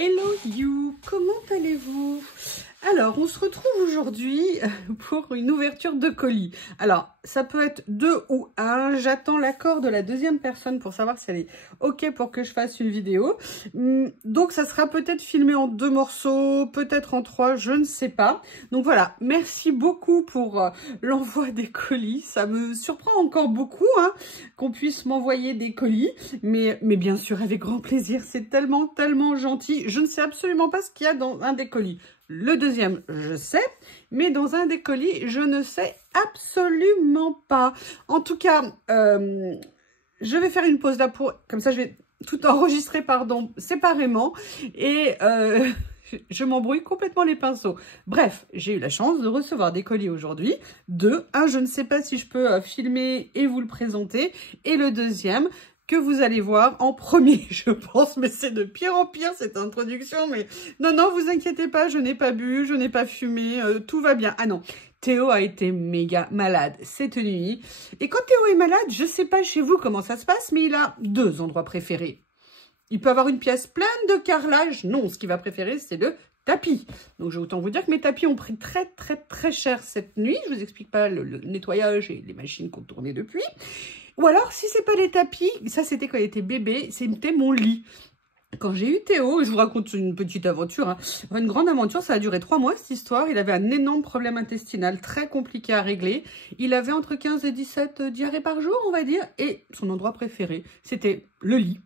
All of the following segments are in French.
Hello you, comment allez-vous? Alors, on se retrouve aujourd'hui pour une ouverture de colis. Alors, ça peut être 2 ou 1. J'attends l'accord de la deuxième personne pour savoir si elle est OK pour que je fasse une vidéo. Donc, ça sera peut-être filmé en 2 morceaux, peut-être en 3, je ne sais pas. Donc voilà, merci beaucoup pour l'envoi des colis. Ça me surprend encore beaucoup qu'on puisse m'envoyer des colis. Mais bien sûr, avec grand plaisir. C'est tellement gentil. Je ne sais absolument pas ce qu'il y a dans un des colis. Le deuxième, je sais, mais dans un des colis, je ne sais absolument pas. En tout cas, je vais faire une pause là pour... Comme ça, je vais tout enregistrer, séparément. Et je m'embrouille complètement les pinceaux. Bref, j'ai eu la chance de recevoir des colis aujourd'hui. 2. Un, je ne sais pas si je peux filmer et vous le présenter. Et le deuxième... que vous allez voir en premier, je pense, mais c'est de pire en pire cette introduction, mais non, vous inquiétez pas, je n'ai pas bu, je n'ai pas fumé, tout va bien. Ah non, Théo a été méga malade cette nuit, et quand Théo est malade, je sais pas chez vous comment ça se passe, mais il a 2 endroits préférés. Il peut avoir une pièce pleine de carrelage, non, ce qu'il va préférer, c'est le tapis. Donc, je vais autant vous dire que mes tapis ont pris très cher cette nuit. Je vous explique pas le nettoyage et les machines qu'on tournait depuis. Ou alors, si c'est pas les tapis, ça c'était quand il était bébé, c'était mon lit. Quand j'ai eu Théo, je vous raconte une petite aventure, une grande aventure, ça a duré 3 mois cette histoire. Il avait un énorme problème intestinal très compliqué à régler. Il avait entre 15 et 17 diarrhées par jour, on va dire, et son endroit préféré, c'était le lit.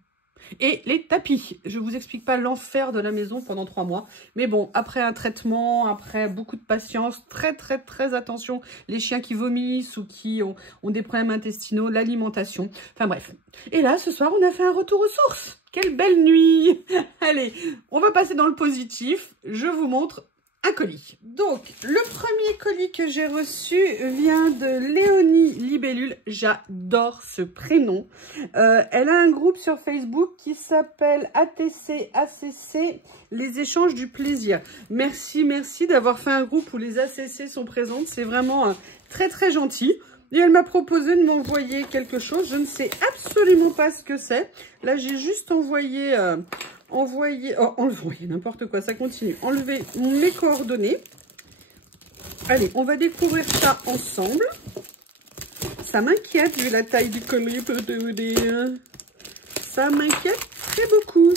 Et les tapis, je ne vous explique pas l'enfer de la maison pendant 3 mois. Mais bon, après un traitement, après beaucoup de patience, très attention, les chiens qui vomissent ou qui ont des problèmes intestinaux, l'alimentation. Enfin bref. Et là, ce soir, on a fait un retour aux sources. Quelle belle nuit! Allez, on va passer dans le positif. Je vous montre un colis. Donc, le premier colis que j'ai reçu vient de Léonie Libellule. J'adore ce prénom. Elle a un groupe sur Facebook qui s'appelle ATC, les échanges du plaisir. Merci d'avoir fait un groupe où les ACC sont présentes. C'est vraiment très gentil. Et elle m'a proposé de m'envoyer quelque chose. Je ne sais absolument pas ce que c'est. Là, j'ai juste envoyé n'importe quoi, ça continue. Enlever mes coordonnées. Allez, on va découvrir ça ensemble. Ça m'inquiète vu la taille du colis. Ça m'inquiète très beaucoup.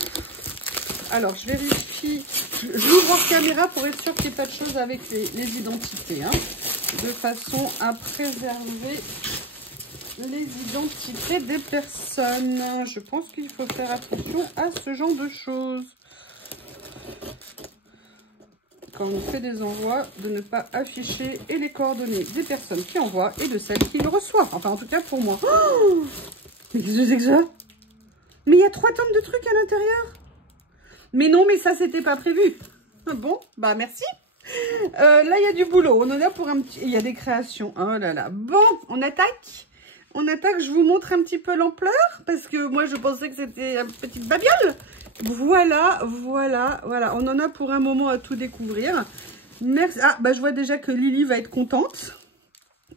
Alors, je vérifie. Je l'ouvre en caméra pour être sûr qu'il n'y ait pas de choses avec les identités. De façon à préserver les identités des personnes. Je pense qu'il faut faire attention à ce genre de choses. Quand on fait des envois, de ne pas afficher et les coordonnées des personnes qui envoient et de celles qui le reçoivent. Enfin, en tout cas, pour moi. Oh, mais qu'est-ce que c'est que ça? Mais il y a 3 tonnes de trucs à l'intérieur. Mais non, mais ça, c'était pas prévu. Bon, bah merci. Là, il y a du boulot. On en a pour un petit... Il y a des créations. Oh là là. Bon, on attaque. On attaque, je vous montre un petit peu l'ampleur, parce que moi, je pensais que c'était une petite babiole. Voilà. On en a pour un moment à tout découvrir. Merci. Ah, bah, je vois déjà que Lily va être contente.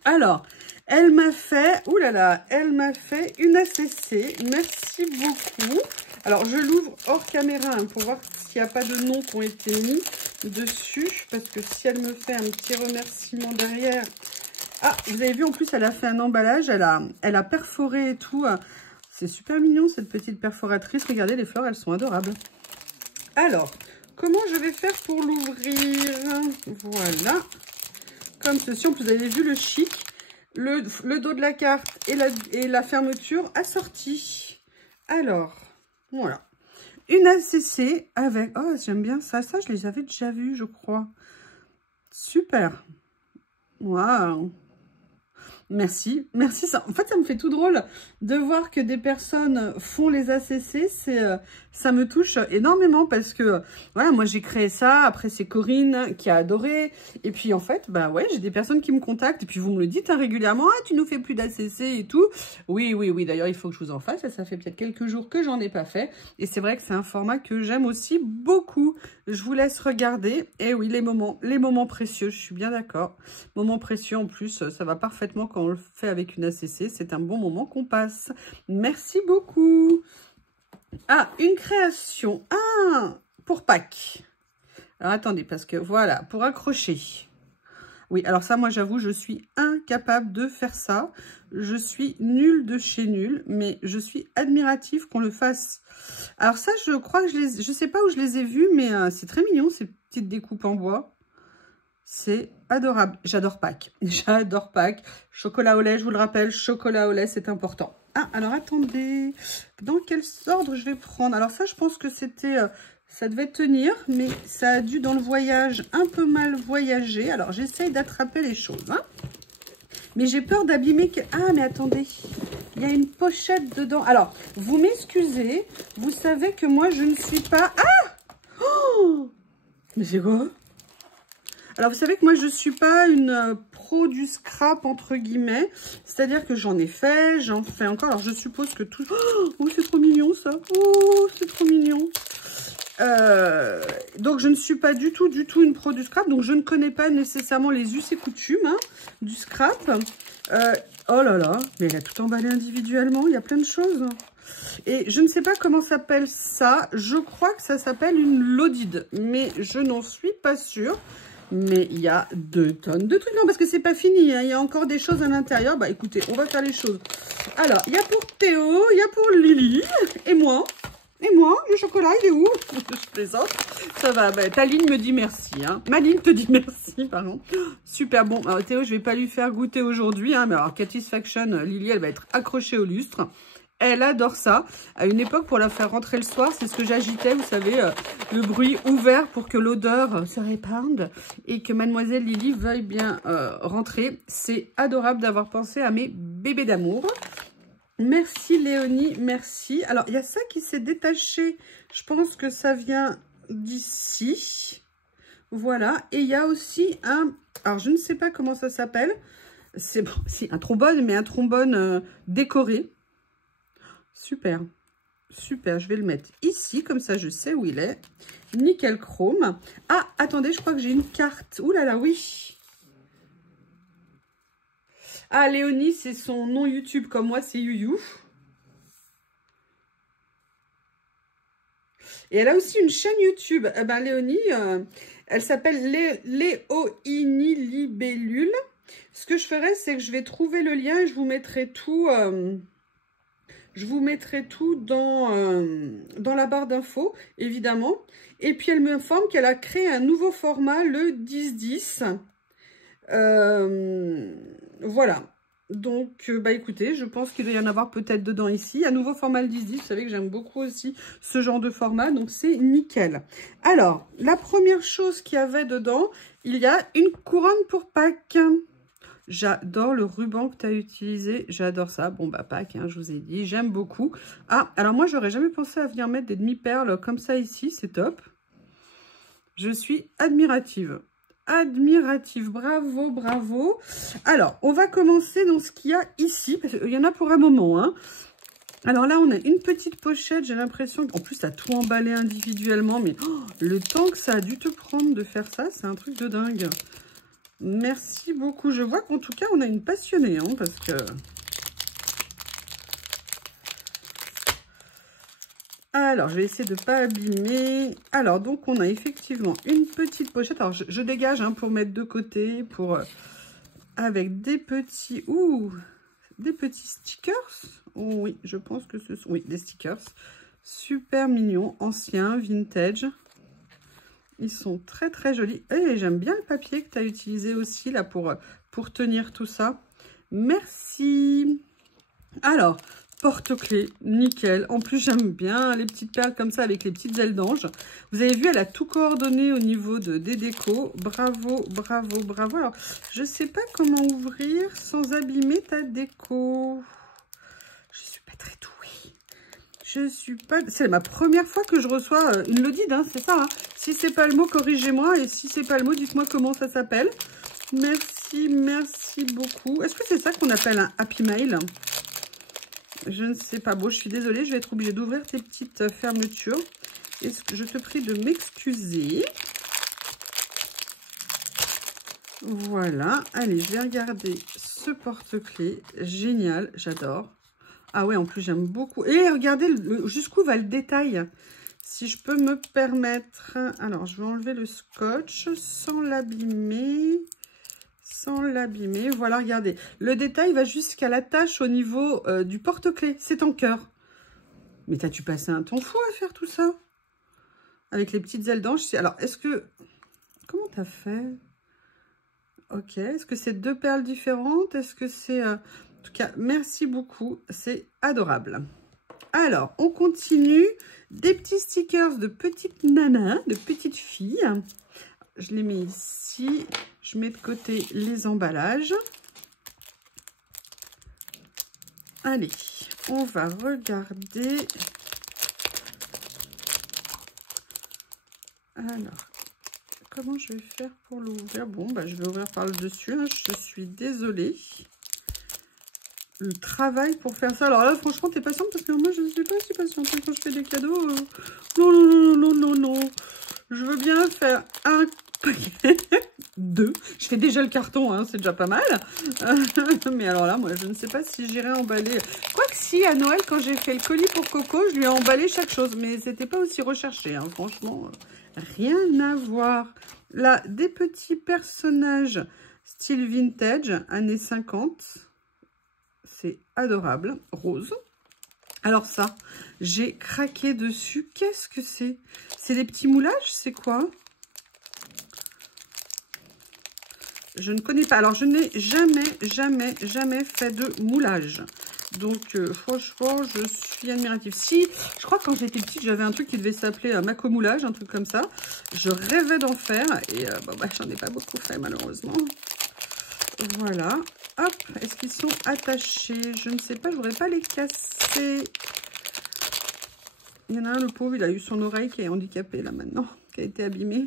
Alors, elle m'a fait... Ouh là là, elle m'a fait une ACC. Merci beaucoup. Alors, je l'ouvre hors caméra pour voir s'il n'y a pas de noms qui ont été mis dessus. Parce que si elle me fait un petit remerciement derrière... Ah, vous avez vu, en plus, elle a fait un emballage. Elle a perforé et tout. C'est super mignon, cette petite perforatrice. Regardez, les fleurs, elles sont adorables. Alors, comment je vais faire pour l'ouvrir? Voilà. Comme ceci. En plus, vous avez vu le chic. Le dos de la carte et la fermeture assortie. Alors, voilà. Une ACC avec... Oh, j'aime bien ça. Ça, je les avais déjà vus, je crois. Super. Waouh. Merci. Ça, en fait, ça me fait tout drôle de voir que des personnes font les ACC. Ça me touche énormément parce que, voilà, moi, j'ai créé ça. Après, c'est Corinne qui a adoré. Et puis, en fait, bah ouais, j'ai des personnes qui me contactent. Et puis, vous me le dites régulièrement. Ah, tu nous fais plus d'ACC et tout. Oui. D'ailleurs, il faut que je vous en fasse. Ça fait peut-être quelques jours que j'en ai pas fait. Et c'est vrai que c'est un format que j'aime aussi beaucoup. Je vous laisse regarder. Et oui, les moments précieux, je suis bien d'accord. Moments précieux, en plus, ça va parfaitement quand on le fait avec une ACC. C'est un bon moment qu'on passe. Merci beaucoup. Ah, une création. Ah, pour Pâques. Alors, attendez, parce que voilà, pour accrocher. Oui, alors ça, moi, j'avoue, je suis incapable de faire ça. Je suis nulle de chez nulle, mais je suis admirative qu'on le fasse. Alors ça, je crois que je sais pas où je les ai vus, mais c'est très mignon, ces petites découpes en bois. C'est adorable. J'adore Pâques. J'adore Pâques. Chocolat au lait, je vous le rappelle, chocolat au lait, c'est important. Ah, alors attendez, dans quel ordre je vais prendre? Alors ça, je pense que c'était... ça devait tenir, mais ça a dû, dans le voyage, un peu mal voyager. Alors, j'essaye d'attraper les choses, hein. Mais j'ai peur d'abîmer... Ah, mais attendez, il y a une pochette dedans. Alors, vous m'excusez, vous savez que moi, je ne suis pas... Ah! Oh! Mais c'est quoi? Alors, vous savez que moi, je ne suis pas une pro du scrap, entre guillemets. C'est-à-dire que j'en ai fait, j'en fais encore. Alors, je suppose que tout... Oh, c'est trop mignon, ça. Oh, c'est trop mignon. Donc, je ne suis pas du tout une pro du scrap. Donc, je ne connais pas nécessairement les us et coutumes hein, du scrap. Oh là là, mais elle a tout emballé individuellement. Il y a plein de choses. Et je ne sais pas comment s'appelle ça. Je crois que ça s'appelle une loaded. Mais je n'en suis pas sûre. Mais il y a 2 tonnes de trucs. Non, parce que c'est pas fini. Hein. Il y a encore des choses à l'intérieur. Bah, écoutez, on va faire les choses. Alors, il y a pour Théo, il y a pour Lily et moi. Et moi, le chocolat, il est où? Je plaisante. Ça va. Bah, ta ligne me dit merci. Hein. Ma ligne te dit merci, pardon. Super bon. Alors, Théo, je vais pas lui faire goûter aujourd'hui. Hein, mais alors, Satisfaction, Lily, elle va être accrochée au lustre. Elle adore ça. À une époque, pour la faire rentrer le soir, c'est ce que j'agitais, vous savez, le bruit ouvert pour que l'odeur se répande et que mademoiselle Lily veuille bien rentrer. C'est adorable d'avoir pensé à mes bébés d'amour. Merci Léonie, merci. Alors, il y a ça qui s'est détaché. Je pense que ça vient d'ici. Voilà. Et il y a aussi un... Alors, je ne sais pas comment ça s'appelle. C'est bon, si, un trombone, mais un trombone décoré. Super, super, je vais le mettre ici, comme ça je sais où il est. Nickel chrome. Ah, attendez, je crois que j'ai une carte. Ouh là là, oui. Ah, Léonie, c'est son nom YouTube, comme moi, c'est Youyou. Et elle a aussi une chaîne YouTube. Eh ben, Léonie, elle s'appelle Léonie Libellule. Ce que je ferai, c'est que je vais trouver le lien et je vous mettrai tout... Je vous mettrai tout dans la barre d'infos, évidemment. Et puis, elle m'informe qu'elle a créé un nouveau format, le 10-10. Voilà. Donc, bah écoutez, je pense qu'il doit y en avoir peut-être dedans ici. Un nouveau format, le 10-10. Vous savez que j'aime beaucoup aussi ce genre de format. Donc, c'est nickel. Alors, la première chose qu'il y avait dedans, il y a une couronne pour Pâques. J'adore le ruban que tu as utilisé. J'adore ça. Bon, bah, Pâques, hein, je vous ai dit. J'aime beaucoup. Ah, alors moi, j'aurais jamais pensé à venir mettre des demi-perles comme ça ici. C'est top. Je suis admirative. Admirative. Bravo, bravo. Alors, on va commencer dans ce qu'il y a ici. Parce qu'il y en a pour un moment, hein. Alors là, on a une petite pochette. J'ai l'impression qu'en plus, tu as tout emballé individuellement. Mais oh, le temps que ça a dû te prendre de faire ça, c'est un truc de dingue. Merci beaucoup. Je vois qu'en tout cas, on a une passionnée, hein, parce que... Alors, je vais essayer de ne pas abîmer. Alors, donc, on a effectivement une petite pochette. Alors, je dégage hein, pour mettre de côté, pour avec des petits... Ouh, des petits stickers. Oh, oui, je pense que ce sont... Oui, des stickers. Super mignons, anciens, vintage. Ils sont très très jolis. Et j'aime bien le papier que tu as utilisé aussi là pour tenir tout ça. Merci. Alors, porte-clés, nickel. En plus, j'aime bien les petites perles comme ça avec les petites ailes d'ange. Vous avez vu, elle a tout coordonné au niveau des décos. Bravo, bravo, bravo. Alors, je ne sais pas comment ouvrir sans abîmer ta déco. Je suis pas très douée. Je suis pas... C'est ma première fois que je reçois une loaded, hein, c'est ça. Hein. Si c'est pas le mot, corrigez-moi. Et si c'est pas le mot, dites-moi comment ça s'appelle. Merci, merci beaucoup. Est-ce que c'est ça qu'on appelle un Happy Mail? Je ne sais pas. Bon, je suis désolée, je vais être obligée d'ouvrir tes petites fermetures. Est-ce que je te prie de m'excuser? Voilà. Allez, je vais regarder ce porte-clés. Génial, j'adore. Ah ouais, en plus, j'aime beaucoup. Et regardez jusqu'où va le détail. si je peux me permettre. Alors, je vais enlever le scotch sans l'abîmer. Sans l'abîmer. Voilà, regardez. Le détail va jusqu'à la tache au niveau du porte-clés. C'est en cœur. Mais t'as-tu passé un temps fou à faire tout ça? Avec les petites ailes d'ange. Alors, est-ce que... Comment t'as fait? Ok. Est-ce que c'est 2 perles différentes? Est-ce que c'est... En tout cas, merci beaucoup. C'est adorable. Alors, on continue. Des petits stickers de petites nanas, de petites filles. Je les mets ici. Je mets de côté les emballages. Allez, on va regarder. Alors, comment je vais faire pour l'ouvrir? Bon, bah, je vais ouvrir par le dessus. Hein. Je suis désolée. Le travail pour faire ça. Alors là, franchement, t'es patiente parce que moi, je ne suis pas si patiente quand je fais des cadeaux. Non, non, non, non, non, non. Je veux bien faire un paquet. 2. Je fais déjà le carton, hein, c'est déjà pas mal. Mais alors là, moi, je ne sais pas si j'irai emballer. Quoique si, à Noël, quand j'ai fait le colis pour Coco, je lui ai emballé chaque chose. Mais c'était pas aussi recherché, hein, franchement. Rien à voir. Là, des petits personnages style vintage, années 50. C'est adorable. Rose. Alors ça, j'ai craqué dessus. Qu'est-ce que c'est? C'est des petits moulages? C'est quoi? Je ne connais pas. Alors, je n'ai jamais fait de moulage. Donc, franchement, je suis admirative. Si, je crois que quand j'étais petite, j'avais un truc qui devait s'appeler macomoulage, un truc comme ça. Je rêvais d'en faire. Et bon, bah, j'en ai pas beaucoup fait, malheureusement. Voilà. Hop, est-ce qu'ils sont attachés? Je ne sais pas, je ne voudrais pas les casser. Il y en a un, le pauvre, il a eu son oreille qui est handicapée, là, maintenant, qui a été abîmée.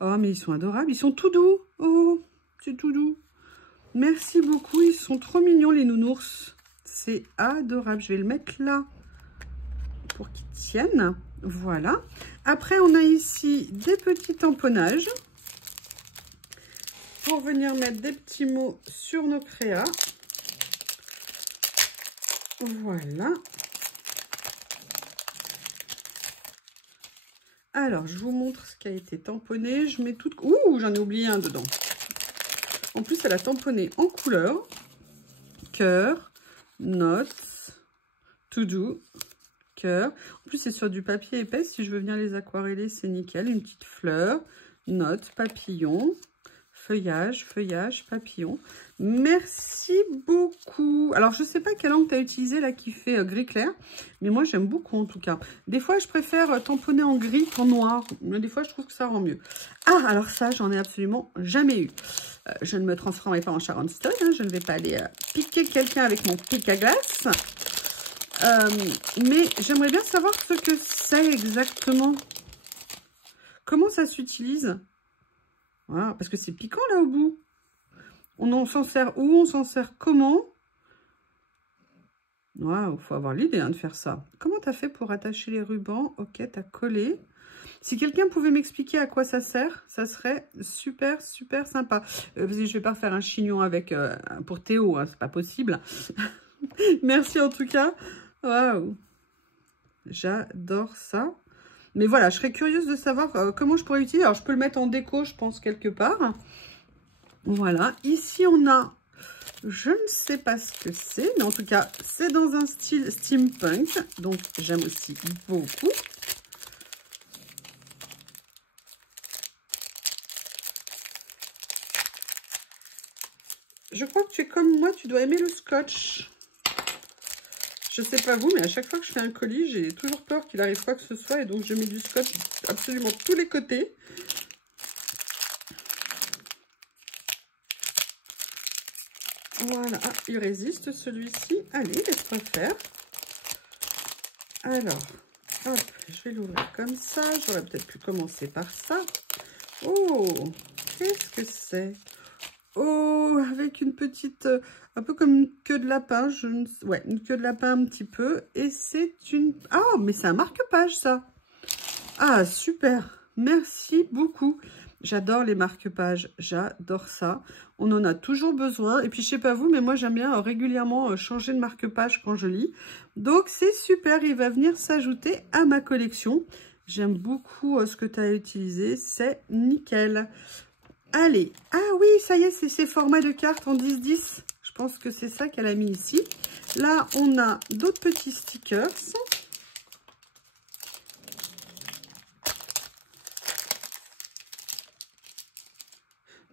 Oh, mais ils sont adorables. Ils sont tout doux. Oh, c'est tout doux. Merci beaucoup. Ils sont trop mignons, les nounours. C'est adorable. Je vais le mettre là pour qu'ils tiennent. Voilà. Après, on a ici des petits tamponnages pour venir mettre des petits mots sur nos créas. Voilà. Alors, je vous montre ce qui a été tamponné. Je mets tout... Ouh, j'en ai oublié un dedans. En plus, elle a tamponné en couleur. Cœur, notes, to do, cœur. En plus, c'est sur du papier épais. Si je veux venir les aquareller, c'est nickel. Une petite fleur, note, papillon, feuillage, feuillage, papillon. Merci beaucoup. Alors, je ne sais pas quelle encre tu as utilisé là qui fait gris clair. Mais moi, j'aime beaucoup en tout cas. Des fois, je préfère tamponner en gris qu'en noir. Mais des fois, je trouve que ça rend mieux. Ah, alors ça, j'en ai absolument jamais eu. Je ne me transformerai pas en Sharon Stone. Hein, je ne vais pas aller piquer quelqu'un avec mon pic à glace. Mais j'aimerais bien savoir ce que c'est exactement. Comment ça s'utilise? Voilà, parce que c'est piquant là au bout. On s'en sert où? On s'en sert comment? Waouh, faut avoir l'idée hein, de faire ça. Comment tu as fait pour attacher les rubans? Ok, tu as collé. Si quelqu'un pouvait m'expliquer à quoi ça sert, ça serait super, super sympa. Je ne vais pas faire un chignon avec pour Théo, hein, c'est pas possible. Merci en tout cas. Waouh, j'adore ça. Mais voilà, je serais curieuse de savoir comment je pourrais utiliser. Alors, je peux le mettre en déco, je pense, quelque part. Voilà. Ici, on a... Je ne sais pas ce que c'est, mais en tout cas, c'est dans un style steampunk. Donc, j'aime aussi beaucoup. Je crois que tu es comme moi, tu dois aimer le scotch. Je sais pas vous, mais à chaque fois que je fais un colis, j'ai toujours peur qu'il arrive quoi que ce soit. Et donc, je mets du scotch absolument tous les côtés. Voilà, ah, il résiste celui-ci. Allez, laisse-moi faire. Alors, hop, je vais l'ouvrir comme ça. J'aurais peut-être pu commencer par ça. Oh, qu'est-ce que c'est? Oh, avec une petite, un peu comme une queue de lapin. Ouais, une queue de lapin un petit peu. Et c'est une... Ah, mais c'est un marque-page, ça. Ah, super. Merci beaucoup. J'adore les marque-pages, j'adore ça. On en a toujours besoin. Et puis, je sais pas vous, mais moi, j'aime bien régulièrement changer de marque-page quand je lis. Donc, c'est super. Il va venir s'ajouter à ma collection. J'aime beaucoup ce que tu as utilisé. C'est nickel. Allez. Ah oui, ça y est, c'est ces formats de cartes en 10-10. Je pense que c'est ça qu'elle a mis ici. Là, on a d'autres petits stickers.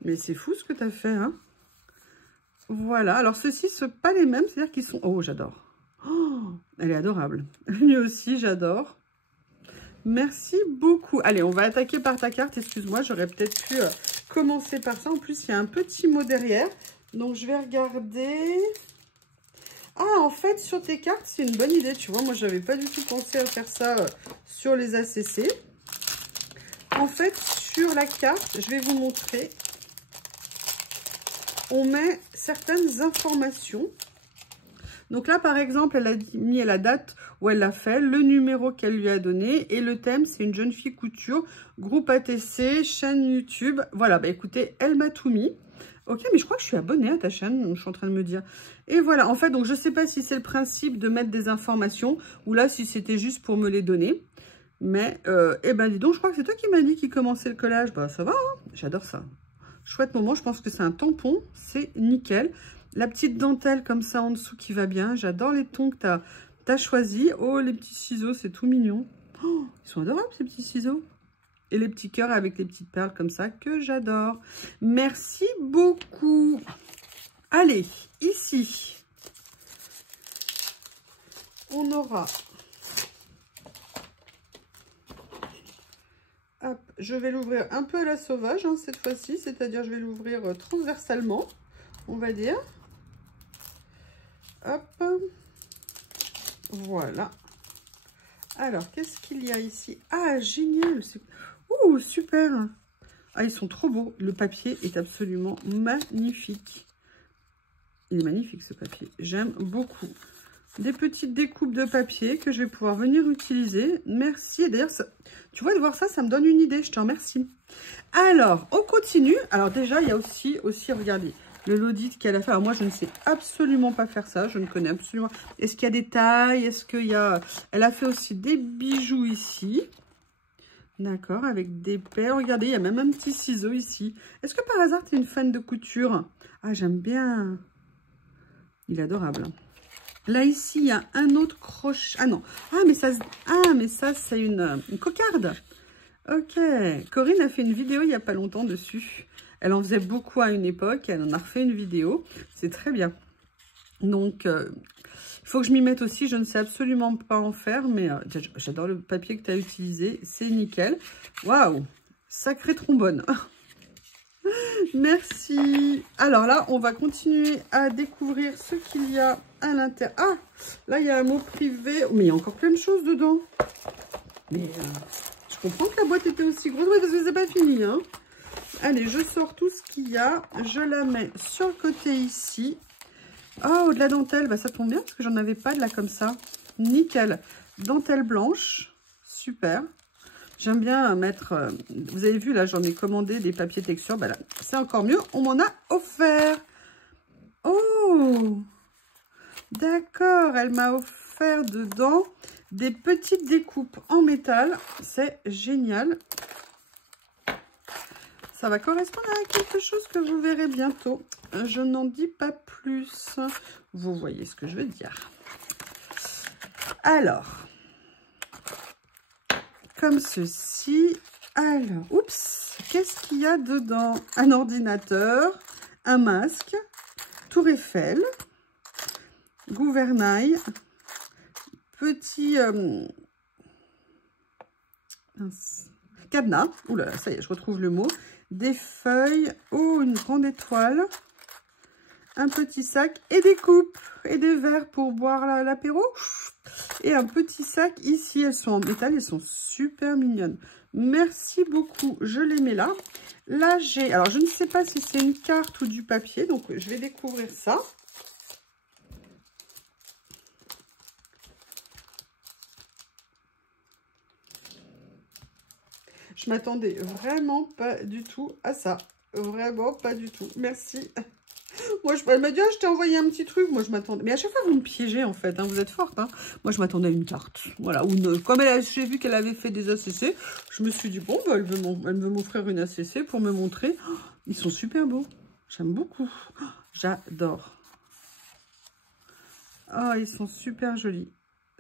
Mais c'est fou ce que tu as fait, hein. Voilà. Alors, ceux-ci, ce ne sont pas les mêmes. C'est-à-dire qu'ils sont... Oh, j'adore. Oh, elle est adorable. Lui aussi, j'adore. Merci beaucoup. Allez, on va attaquer par ta carte. Excuse-moi, j'aurais peut-être pu commencer par ça. En plus, il y a un petit mot derrière. Donc, je vais regarder... Ah, en fait, sur tes cartes, c'est une bonne idée. Tu vois, moi, je n'avais pas du tout pensé à faire ça sur les ACC. En fait, sur la carte, je vais vous montrer... On met certaines informations. Donc là, par exemple, elle a mis la date où elle l'a fait, le numéro qu'elle lui a donné et le thème, c'est une jeune fille couture, groupe ATC, chaîne YouTube. Voilà, bah écoutez, elle m'a tout mis. Ok, mais je crois que je suis abonnée à ta chaîne, je suis en train de me dire. Et voilà, en fait, donc je ne sais pas si c'est le principe de mettre des informations ou là, si c'était juste pour me les donner. Mais, eh ben dis donc, je crois que c'est toi qui m'as dit qu'il commençait le collage. Bah ça va, hein, j'adore ça. Chouette moment, je pense que c'est un tampon, c'est nickel. La petite dentelle comme ça en dessous qui va bien. J'adore les tons que tu as choisis. Oh, les petits ciseaux, c'est tout mignon. Oh, ils sont adorables ces petits ciseaux. Et les petits cœurs avec les petites perles comme ça que j'adore. Merci beaucoup. Allez, ici, on aura... Hop, je vais l'ouvrir un peu à la sauvage hein, cette fois-ci, c'est-à-dire je vais l'ouvrir transversalement, on va dire. Hop, voilà. Alors, qu'est-ce qu'il y a ici? Ah, génial! Ouh, super! Ah, ils sont trop beaux. Le papier est absolument magnifique. Il est magnifique ce papier. J'aime beaucoup. Des petites découpes de papier que je vais pouvoir venir utiliser. Merci. D'ailleurs, tu vois, de voir ça, ça me donne une idée. Je te remercie. Alors, on continue. Alors déjà, il y a aussi regardez, le Lodite qu'elle a fait. Alors moi, je ne sais absolument pas faire ça. Je ne connais absolument... Est-ce qu'il y a des tailles? Est-ce qu'il y a... Elle a fait aussi des bijoux ici. D'accord, avec des perles. Regardez, il y a même un petit ciseau ici. Est-ce que par hasard, tu es une fan de couture? Ah, j'aime bien. Il est adorable. Là, ici, il y a un autre crochet. Ah non. Ah, mais ça c'est une cocarde. Ok. Corinne a fait une vidéo il n'y a pas longtemps dessus. Elle en faisait beaucoup à une époque. Elle en a refait une vidéo. C'est très bien. Donc, il faut que je m'y mette aussi. Je ne sais absolument pas en faire. Mais j'adore le papier que tu as utilisé. C'est nickel. Waouh. Sacré trombone. Merci. Alors là, on va continuer à découvrir ce qu'il y a à l'intérieur. Ah, là, il y a un mot privé. Mais il y a encore plein de choses dedans. Mais je comprends que la boîte était aussi grosse. Oui, parce que c'est pas fini. Hein. Allez, je sors tout ce qu'il y a. Je la mets sur le côté ici. Oh, de la dentelle. Bah, ça tombe bien parce que j'en avais pas de là comme ça. Nickel. Dentelle blanche. Super. J'aime bien mettre, vous avez vu là, j'en ai commandé des papiers texture. Bah là, c'est encore mieux, on m'en a offert. Oh, d'accord, elle m'a offert dedans des petites découpes en métal. C'est génial. Ça va correspondre à quelque chose que vous verrez bientôt. Je n'en dis pas plus. Vous voyez ce que je veux dire. Alors... comme ceci. Alors, oups, qu'est-ce qu'il y a dedans? Un ordinateur, un masque, tour Eiffel, gouvernail, petit cadenas. Ouh là là, ça y est, je retrouve le mot. Des feuilles, oh, une grande étoile, un petit sac et des coupes et des verres pour boire l'apéro. Et un petit sac ici, elles sont en métal, elles sont super mignonnes. Merci beaucoup, je les mets là. Là, j'ai, alors je ne sais pas si c'est une carte ou du papier, donc je vais découvrir ça. Je m'attendais vraiment pas du tout à ça. Vraiment pas du tout. Merci. Moi, elle m'a dit, ah, je t'ai envoyé un petit truc. Moi, je m'attendais. Mais à chaque fois, vous me piégez, en fait. Hein. Vous êtes forte. Hein. Moi, je m'attendais à une carte. Voilà. Comme j'ai vu qu'elle avait fait des ACC, je me suis dit, bon, bah, elle veut m'offrir une ACC pour me montrer. Oh, ils sont super beaux. J'aime beaucoup. Oh, j'adore. Oh, ils sont super jolis.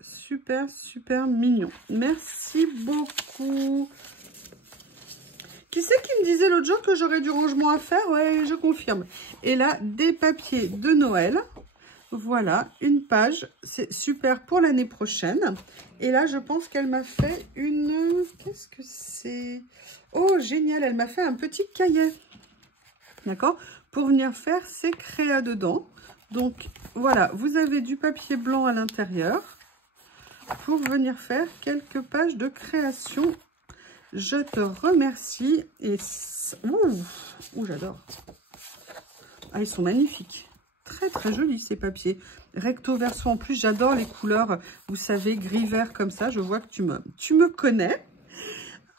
Super, super mignons. Merci beaucoup. Qui c'est qui me disait l'autre jour que j'aurais du rangement à faire? Ouais, je confirme. Et là, des papiers de Noël. Voilà, une page. C'est super pour l'année prochaine. Et là, je pense qu'elle m'a fait une... Qu'est-ce que c'est? Oh, génial, elle m'a fait un petit cahier. D'accord? Pour venir faire ses créas dedans. Donc, voilà, vous avez du papier blanc à l'intérieur. Pour venir faire quelques pages de création. Je te remercie. Et ouh, j'adore. Ah, ils sont magnifiques. Très, très jolis ces papiers. Recto verso en plus, j'adore les couleurs. Vous savez, gris-vert comme ça. Je vois que tu me connais.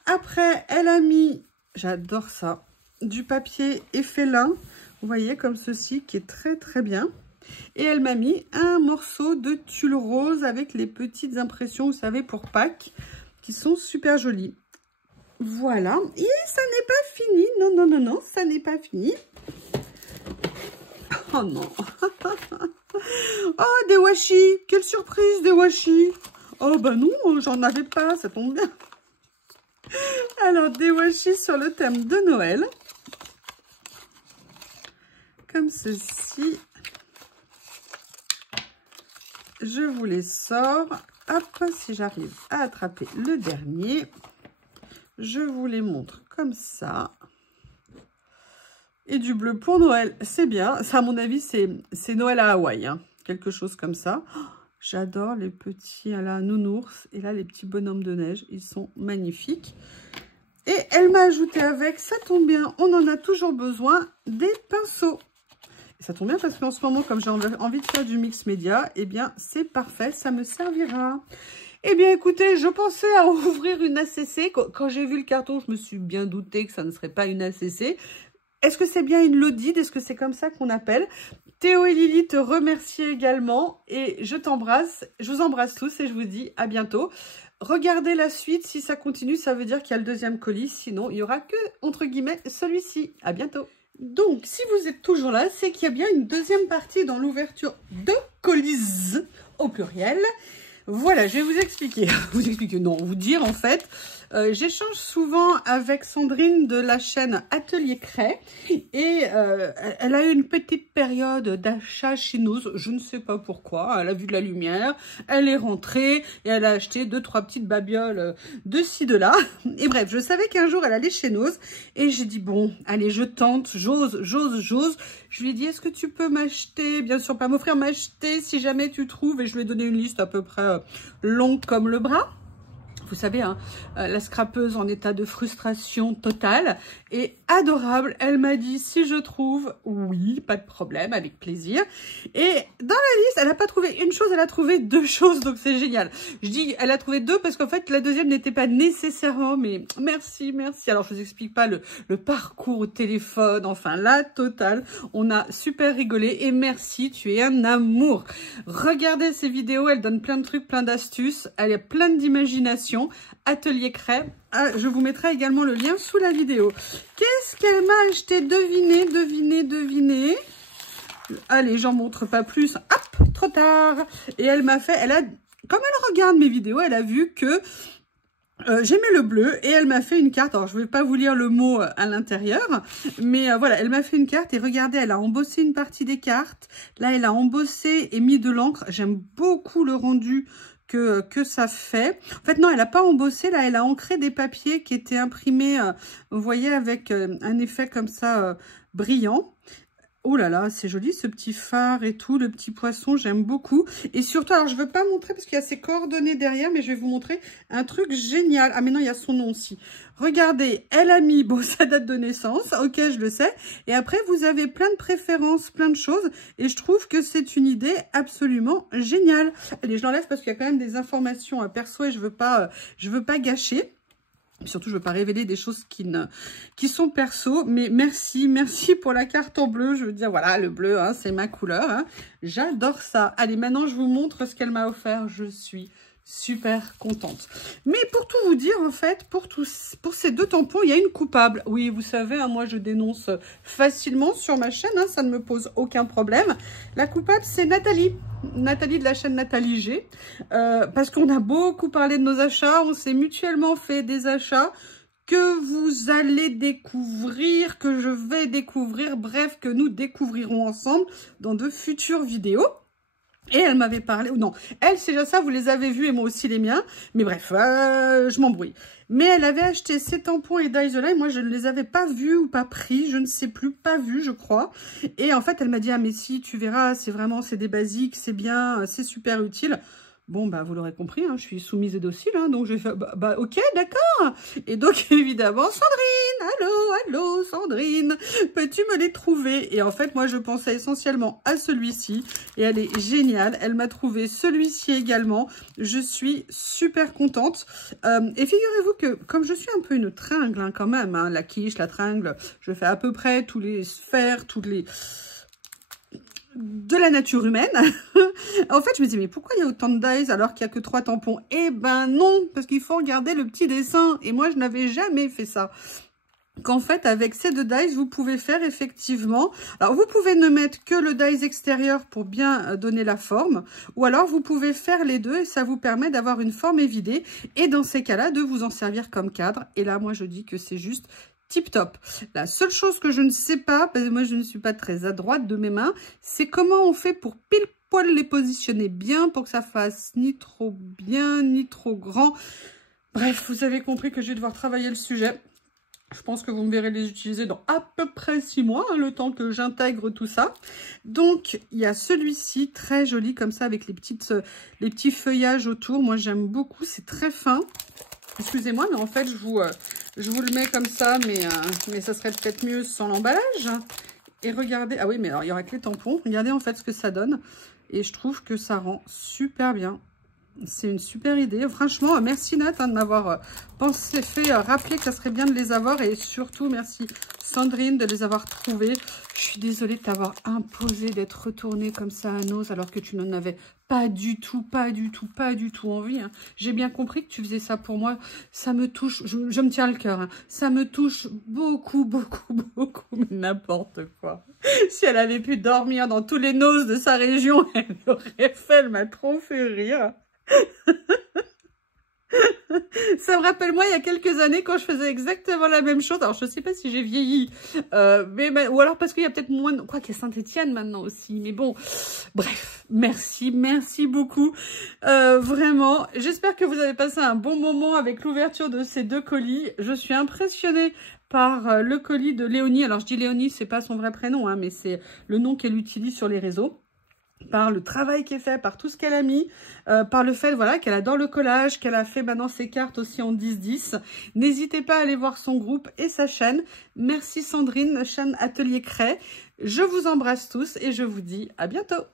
Après, elle a mis, j'adore ça, du papier effet lin. Vous voyez, comme ceci, qui est très, très bien. Et elle m'a mis un morceau de tulle rose avec les petites impressions, vous savez, pour Pâques, qui sont super jolies. Voilà, et ça n'est pas fini. Non, non, non, non, ça n'est pas fini. Oh non. Oh, des washi. Quelle surprise, des washi. Oh, bah non, j'en avais pas, ça tombe bien. Alors, des washi sur le thème de Noël. Comme ceci. Je vous les sors. Hop, si j'arrive à attraper le dernier. Je vous les montre comme ça. Et du bleu pour Noël, c'est bien. Ça, à mon avis, c'est Noël à Hawaï. Hein. Quelque chose comme ça. Oh, j'adore les petits à la nounours. Et là, les petits bonhommes de neige. Ils sont magnifiques. Et elle m'a ajouté avec, ça tombe bien, on en a toujours besoin, des pinceaux. Et ça tombe bien parce qu'en ce moment, comme j'ai envie de faire du mix média, eh bien, c'est parfait, ça me servira. Eh bien, écoutez, je pensais à ouvrir une ACC. Quand j'ai vu le carton, je me suis bien doutée que ça ne serait pas une ACC. Est-ce que c'est bien une Lodide? Est-ce que c'est comme ça qu'on appelle? Théo et Lily te remercient également. Et je t'embrasse. Je vous embrasse tous et je vous dis à bientôt. Regardez la suite. Si ça continue, ça veut dire qu'il y a le deuxième colis. Sinon, il n'y aura que, entre guillemets, celui-ci. À bientôt. Donc, si vous êtes toujours là, c'est qu'il y a bien une deuxième partie dans l'ouverture de colis au pluriel. Voilà, je vais vous expliquer. Vous dire en fait. J'échange souvent avec Sandrine de la chaîne Atelier Cray et elle a eu une petite période d'achat chez nous, je ne sais pas pourquoi, elle a vu de la lumière, elle est rentrée et elle a acheté 2-3 petites babioles de ci, de là. Et bref, je savais qu'un jour elle allait chez nous et j'ai dit bon, allez, je tente, j'ose. Je lui ai dit, est-ce que tu peux m'acheter, bien sûr pas m'offrir, m'acheter si jamais tu trouves, et je lui ai donné une liste à peu près longue comme le bras. Vous savez, hein, la scrapeuse en état de frustration totale et adorable. Elle m'a dit, si je trouve, oui, pas de problème, avec plaisir. Et dans la liste, elle n'a pas trouvé une chose, elle a trouvé 2 choses, donc c'est génial. Je dis, elle a trouvé 2 parce qu'en fait, la deuxième n'était pas nécessairement, mais merci. Alors, je vous explique pas le parcours au téléphone, enfin, la totale. On a super rigolé et merci, tu es un amour. Regardez ces vidéos, elle donne plein de trucs, plein d'astuces, elle a plein d'imagination. Atelier Cray. Ah, je vous mettrai également le lien sous la vidéo. Qu'est-ce qu'elle m'a acheté? Devinez. Allez, j'en montre pas plus. Hop, trop tard. Et elle m'a fait, comme elle regarde mes vidéos, elle a vu que j'aimais le bleu et elle m'a fait une carte. Alors, je ne vais pas vous lire le mot à l'intérieur, mais voilà, elle m'a fait une carte et regardez, elle a embossé une partie des cartes. Là, elle a embossé et mis de l'encre. J'aime beaucoup le rendu que ça fait. En fait, non, elle n'a pas embossé. Là, elle a ancré des papiers qui étaient imprimés, vous voyez, avec un effet comme ça brillant. Oh là là, c'est joli ce petit phare et tout, le petit poisson, j'aime beaucoup. Et surtout, alors je ne veux pas montrer parce qu'il y a ses coordonnées derrière, mais je vais vous montrer un truc génial. Ah mais non, il y a son nom aussi. Regardez, elle a mis, bon, sa date de naissance, ok, je le sais. Et après, vous avez plein de préférences, plein de choses. Et je trouve que c'est une idée absolument géniale. Allez, je l'enlève parce qu'il y a quand même des informations perso et je veux pas gâcher. Surtout, je ne veux pas révéler des choses qui sont perso. Mais merci pour la carte en bleu. Je veux dire, voilà, le bleu, hein, c'est ma couleur. Hein. J'adore ça. Allez, maintenant, je vous montre ce qu'elle m'a offert. Je suis super contente. Mais pour tout vous dire, en fait, pour ces 2 tampons, il y a une coupable. Oui, vous savez, hein, moi, je dénonce facilement sur ma chaîne. Hein, ça ne me pose aucun problème. La coupable, c'est Nathalie. Nathalie de la chaîne Nathalie G. Parce qu'on a beaucoup parlé de nos achats. On s'est mutuellement fait des achats que vous allez découvrir, que je vais découvrir. Bref, que nous découvrirons ensemble dans de futures vidéos. Et elle m'avait parlé, ou non, elle, c'est déjà ça, vous les avez vus et moi aussi les miens. Mais bref, je m'embrouille. Mais elle avait acheté ces tampons et Daisola et moi, je ne les avais pas vus ou pas pris, je ne sais plus, pas vus, je crois. Et en fait, elle m'a dit, ah mais si, tu verras, c'est des basiques, c'est bien, c'est super utile. Bon, bah, vous l'aurez compris, hein, je suis soumise et docile, hein, donc je vais faire, bah ok, d'accord. Et donc, évidemment, Sandrine, allô, Sandrine, peux-tu me les trouver? Et en fait, moi, je pensais essentiellement à celui-ci, et elle est géniale. Elle m'a trouvé celui-ci également. Je suis super contente. Et figurez-vous que, comme je suis un peu une tringle, hein, quand même, hein, la quiche, la tringle, je fais à peu près tous les sphères, de la nature humaine. En fait, je me dis, mais pourquoi il y a autant de dies alors qu'il n'y a que 3 tampons? Eh ben non, parce qu'il faut regarder le petit dessin. Et moi, je n'avais jamais fait ça. Qu'en fait, avec ces 2 dies, vous pouvez faire effectivement... Alors, vous pouvez ne mettre que le dies extérieur pour bien donner la forme. Ou alors, vous pouvez faire les deux et ça vous permet d'avoir une forme évidée. Et dans ces cas-là, de vous en servir comme cadre. Et là, moi, je dis que c'est juste... tip top. La seule chose que je ne sais pas, parce que moi je ne suis pas très adroite de mes mains, c'est comment on fait pour pile poil les positionner bien pour que ça fasse ni trop bien ni trop grand. Bref, vous avez compris que je vais devoir travailler le sujet. Je pense que vous me verrez les utiliser dans à peu près 6 mois, hein, le temps que j'intègre tout ça. Donc, il y a celui-ci, très joli comme ça, avec les petits feuillages autour. Moi, j'aime beaucoup, c'est très fin. Excusez-moi, mais en fait, je vous le mets comme ça, mais ça serait peut-être mieux sans l'emballage. Et regardez, ah oui, mais alors, il y aura que les tampons. Regardez en fait ce que ça donne. Et je trouve que ça rend super bien. C'est une super idée. Franchement, merci Nat de m'avoir rappelé que ça serait bien de les avoir. Et surtout, merci Sandrine de les avoir trouvés. Je suis désolée de t'avoir imposé d'être retournée comme ça à Noz alors que tu n'en avais pas du tout envie. Hein. J'ai bien compris que tu faisais ça pour moi. Ça me touche, je me tiens le cœur. Hein. Ça me touche beaucoup, mais n'importe quoi. Si elle avait pu dormir dans tous les Noz de sa région, elle aurait fait, elle m'a trop fait rire. Ça me rappelle moi il y a quelques années quand je faisais exactement la même chose. Alors je sais pas si j'ai vieilli, ou alors parce qu'il y a peut-être moins, quoi qu'il y a Saint-Étienne maintenant aussi. Mais bon, bref, merci beaucoup, vraiment. J'espère que vous avez passé un bon moment avec l'ouverture de ces 2 colis. Je suis impressionnée par le colis de Léonie. Alors je dis Léonie, c'est pas son vrai prénom, hein, mais c'est le nom qu'elle utilise sur les réseaux. Par le travail qui est fait, par tout ce qu'elle a mis, par le fait voilà, qu'elle adore le collage, qu'elle a fait maintenant ses cartes aussi en 10-10. N'hésitez pas à aller voir son groupe et sa chaîne. Merci Sandrine, chaîne Atelier Cray. Je vous embrasse tous et je vous dis à bientôt.